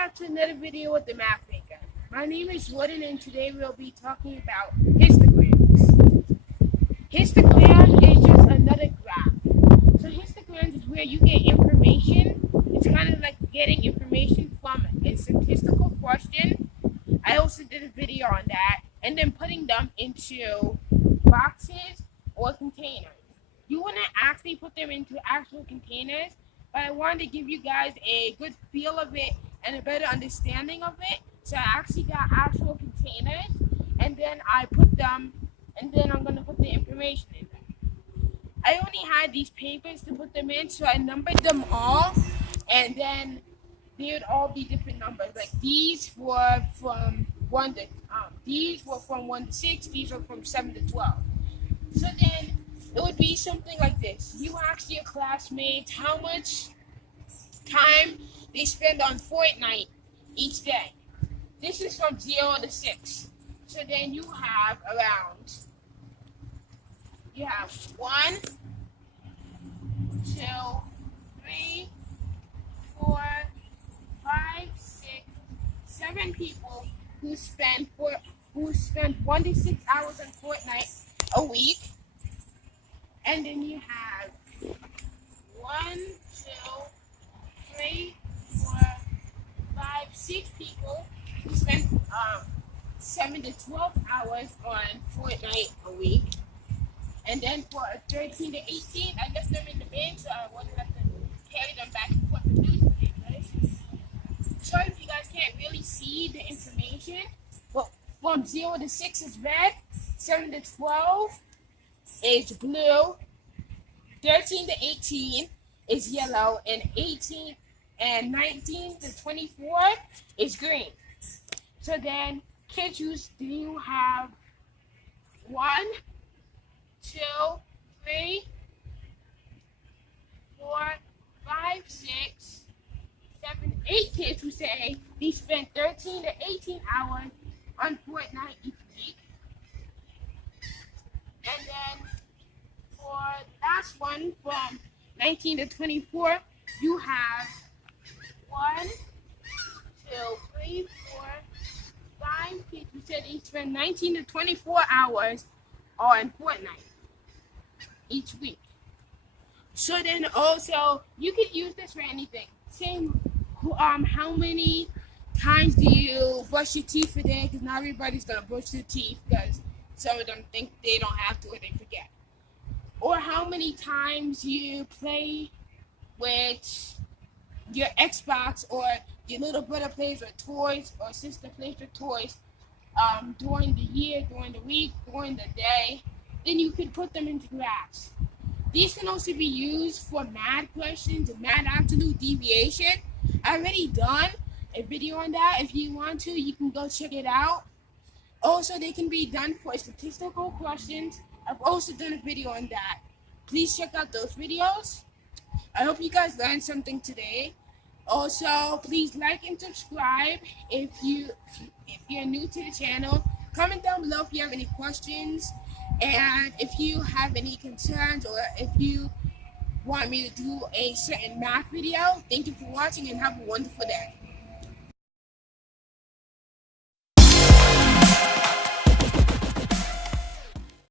back to another video with the Math Maker. My name is Jordan, and today we'll be talking about histograms. Histogram is just another graph. So histograms is where you get information. It's kind of like getting information from a statistical question. I also did a video on that, and then putting them into boxes or containers. You wouldn't actually put them into actual containers, but I wanted to give you guys a good feel of it and a better understanding of it. So I actually got actual containers, and then I put them, and then I'm going to put the information in them. I only had these papers to put them in, so I numbered them all, and then they would all be different numbers. Like these were from 1 to, these were from 1 to 6, these were from 7 to 12. So then it would be something like this. You ask your classmates how much time they spend on Fortnite each day. This is from 0 to 6. So then you have 1, 2, 3, 4, 5, 6, 7 people who spend 1 to 6 hours on Fortnite a week. And then you have 1, 2, 3, 4, 5, 6 people who spend 7 to 12 hours on Fortnite a week. And then for 13 to 18, I left them in the bin, so I wouldn't have to carry them back and forth to newspapers. Sorry if you guys can't really see the information, but from 0 to 6 is red, 7 to 12 is blue, 13 to 18 is yellow, and 18 and 19 to 24 is green. So then kids do have 1, 2, 3, 4, 5, 6, 7, 8 kids who say they spend 13 to 18 hours on Fortnite each week. And then for the last one, from 19 to 24, you have 1, 2, 3, 4, 5 kids who said they spend 19 to 24 hours on Fortnite each week. So then also, you could use this for anything. Same, how many times do you brush your teeth a day? Because not everybody's going to brush their teeth because some of them think they don't have to or they forget. Or how many times you play with your Xbox, or your little brother plays with toys, or sister plays with toys during the year, during the week, during the day. Then you could put them into graphs. These can also be used for math questions and math absolute deviation. I already done a video on that. If you want to, you can go check it out. Also, they can be done for statistical questions. I've also done a video on that. Please check out those videos. I hope you guys learned something today. Also, please like and subscribe if you're new to the channel. Comment down below if you have any questions, and if you have any concerns, or if you want me to do a certain math video. Thank you for watching, and have a wonderful day.